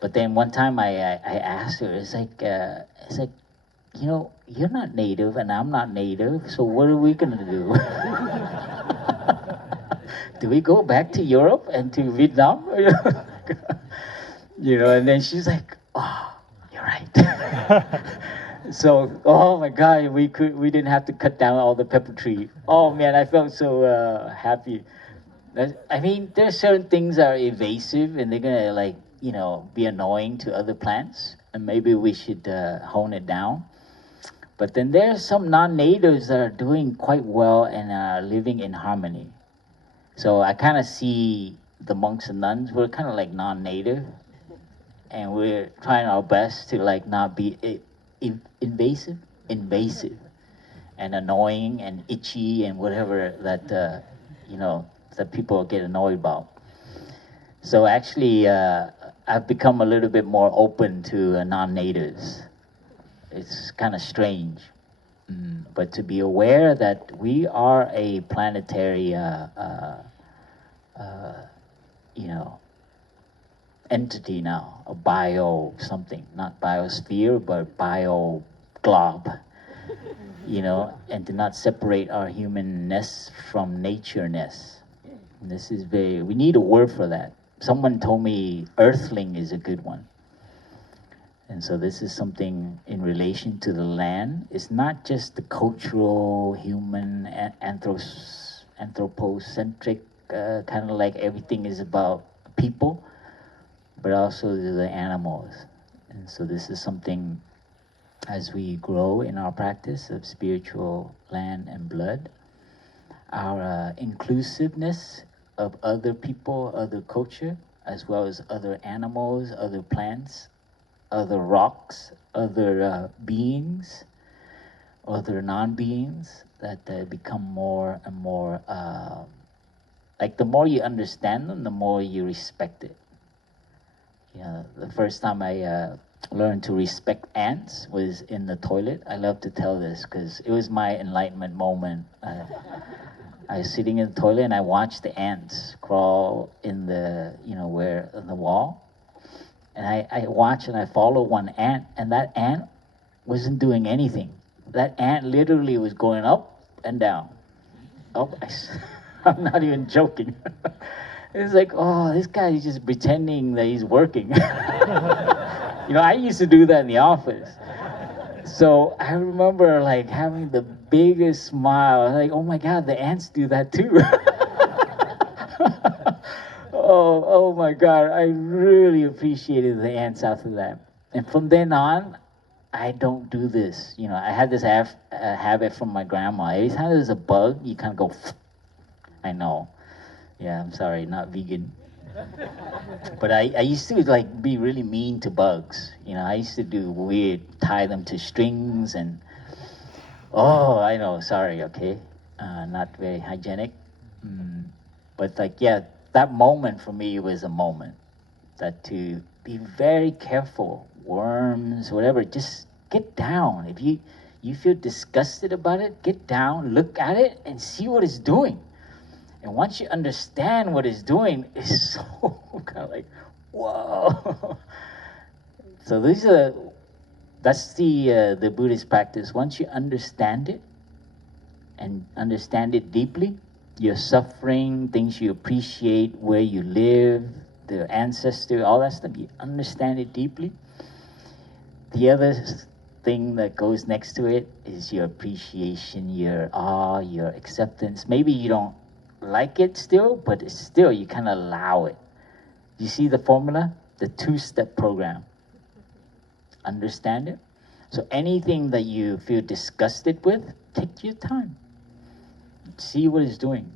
But then one time I asked her, it's like, you know, you're not native and I'm not native, so what are we gonna do? Do we go back to Europe and to Vietnam? You know, and then she's like, oh, you're right. So, oh my God, we didn't have to cut down all the pepper tree. Oh man, I felt so happy. I mean, there's certain things that are evasive and they're gonna like, you know, be annoying to other plants, and maybe we should hone it down. But then there's some non-natives that are doing quite well and are living in harmony. So I kind of see the monks and nuns, we're kind of like non-native, and we're trying our best to like not be invasive, and annoying and itchy and whatever that you know, that people get annoyed about. So actually, I've become a little bit more open to non-natives. It's kind of strange, but to be aware that we are a planetary, you know, entity now, a bio something, not biosphere, but bio glob, you know, and to not separate our humanness from natureness. This is very, we need a word for that. Someone told me earthling is a good one. And so this is something in relation to the land. It's not just the cultural, human, anthropocentric, kind of like everything is about people, but also the animals. And so this is something, as we grow in our practice of spiritual land and blood, our inclusiveness of other people, other culture, as well as other animals, other plants, other rocks, other beings, other non-beings, that become more and more, like the more you understand them, the more you respect it. You know, the first time I learned to respect ants was in the toilet. I love to tell this because it was my enlightenment moment. I was sitting in the toilet and I watched the ants crawl in the, you know, where, on the wall. And I watch and I follow one ant, and that ant wasn't doing anything. That ant literally was going up and down. Up, I'm not even joking. It's like, oh, this guy is just pretending that he's working. You know, I used to do that in the office. So I remember like having the biggest smile. Like, oh my God, the ants do that too. Oh my God, I really appreciated the ants after that. And from then on, I don't do this. You know, I had this habit from my grandma. Every time there's a bug, you kind of go, I know. Yeah, I'm sorry, not vegan. But I used to like be really mean to bugs. You know, I used to do weird, tie them to strings and, oh, I know, sorry, okay. Not very hygienic. But like, yeah, that moment for me was a moment that to be very careful, worms, whatever, just get down. If you feel disgusted about it, get down, look at it and see what it's doing. And once you understand what it's doing, it's so kind of like, whoa. So that's the Buddhist practice. Once you understand it and understand it deeply, your suffering, things you appreciate, where you live, the ancestor, all that stuff, you understand it deeply. The other thing that goes next to it is your appreciation, your awe, your acceptance. Maybe you don't like it still, but it's still, you kind of allow it. You see the formula? The two-step program. Understand it? So anything that you feel disgusted with, take your time. See what it's doing.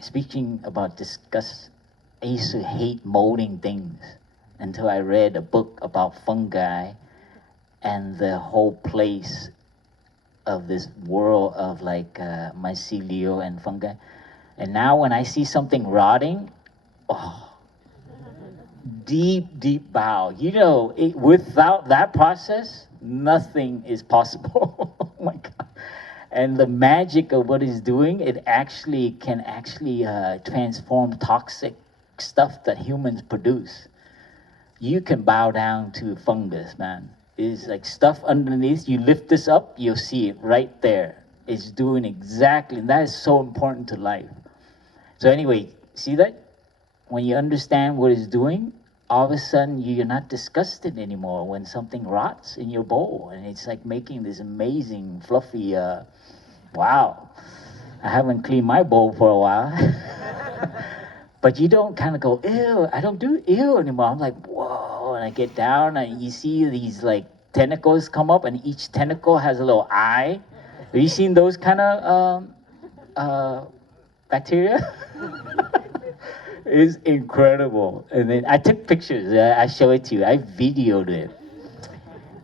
Speaking about disgust, I used to hate molding things until I read a book about fungi and the whole place of this world of like mycelial and fungi. And now when I see something rotting, oh, deep bow. You know, without that process, nothing is possible. Oh my God. And the magic of what it's doing, it actually can transform toxic stuff that humans produce. You can bow down to fungus, man. It's like stuff underneath. You lift this up, you'll see it right there. It's doing exactly, and that is so important to life. So anyway, see that? When you understand what it's doing, all of a sudden you're not disgusted anymore when something rots in your bowl, and it's like making this amazing fluffy. Wow, I haven't cleaned my bowl for a while. But you don't kind of go, ew, I don't do ew anymore. I'm like, whoa, and I get down and you see these like tentacles come up, and each tentacle has a little eye. Have you seen those kind of bacteria? It's incredible. And then I took pictures. I show it to you. I videoed it.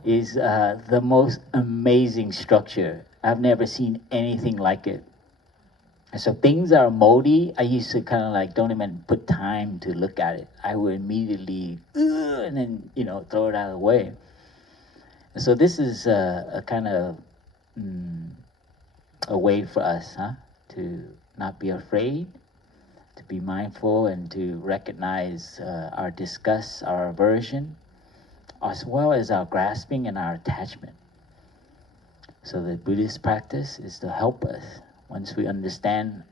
It's the most amazing structure. I've never seen anything like it. And so things that are moldy, I used to kind of like don't even put time to look at it. I would immediately, and then, you know, throw it out of the way. And so this is a kind of a way for us, to not be afraid, to be mindful, and to recognize our disgust, our aversion, as well as our grasping and our attachment. So the Buddhist practice is to help us. Once we understand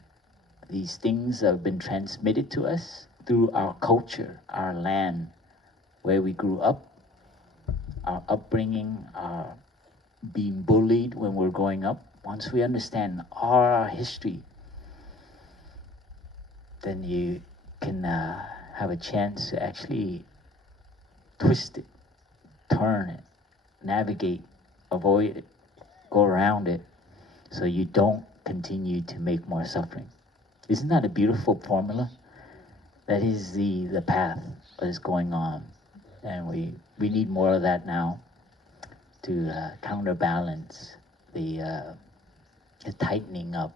these things that have been transmitted to us through our culture, our land, where we grew up, our upbringing, our being bullied when we're growing up, once we understand all our history, then you can have a chance to actually twist it, turn it, navigate, avoid it, go around it, so you don't continue to make more suffering. Isn't that a beautiful formula? That is the path that is going on. And we need more of that now to counterbalance the tightening up,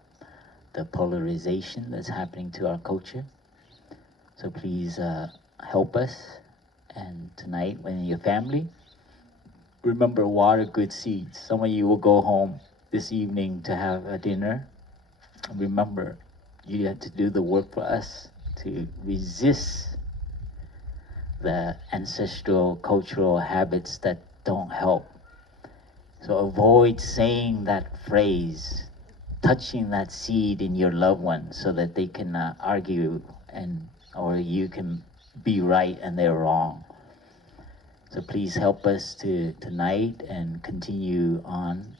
the polarization that's happening to our culture. So please help us. And tonight, when your family, remember, water good seeds. Some of you will go home this evening to have a dinner. Remember, you have to do the work for us to resist the ancestral cultural habits that don't help. So avoid saying that phrase, touching that seed in your loved one, so that they can argue, or you can be right and they're wrong. So please help us tonight and continue on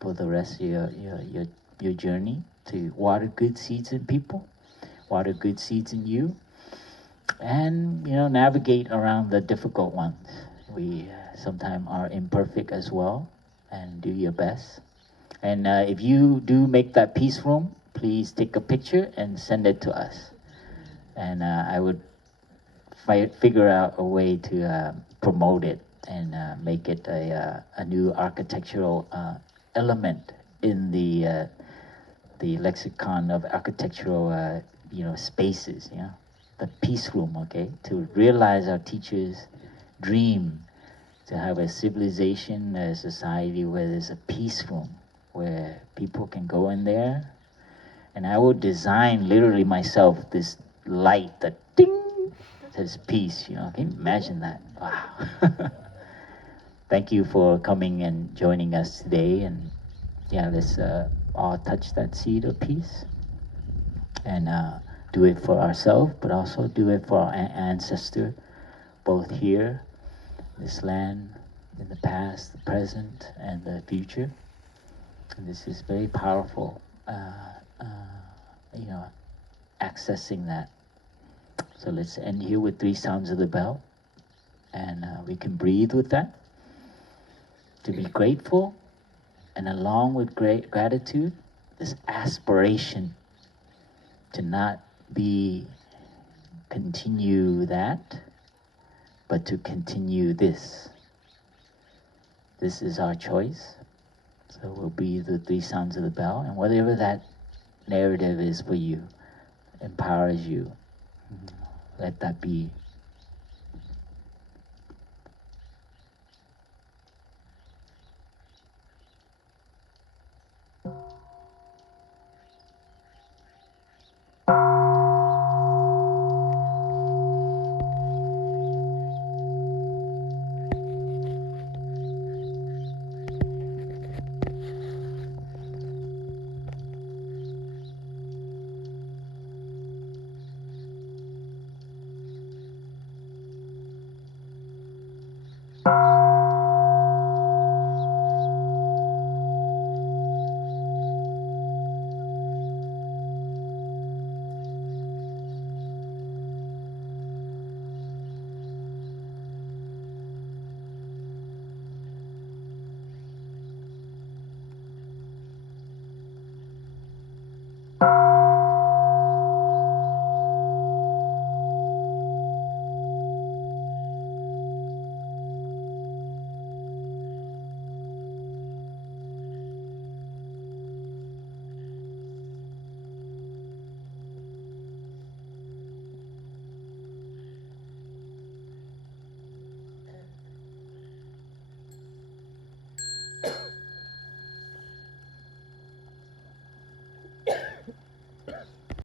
for the rest of your journey to water good seeds in people, water good seeds in you, and navigate around the difficult ones. We sometimes are imperfect as well, and do your best. And if you do make that peace room, please take a picture and send it to us. And I would figure out a way to promote it and make it a new architectural element in the lexicon of architectural spaces. The peace room, okay, to realize our teachers' dream to have a civilization, a society where there's a peace room, where people can go in there. And I would design literally myself this light that ding says peace. Can you imagine that? Wow. Thank you for coming and joining us today. And let's all touch that seed of peace and do it for ourselves, but also do it for our ancestor, both here, this land, in the past, the present, and the future. And this is very powerful, accessing that. So let's end here with 3 sounds of the bell, and we can breathe with that, to be grateful, and along with great gratitude, this aspiration to not continue that, but to continue this. This is our choice. So we'll breathe the 3 sounds of the bell, and whatever that narrative is for you, empowers you, let that be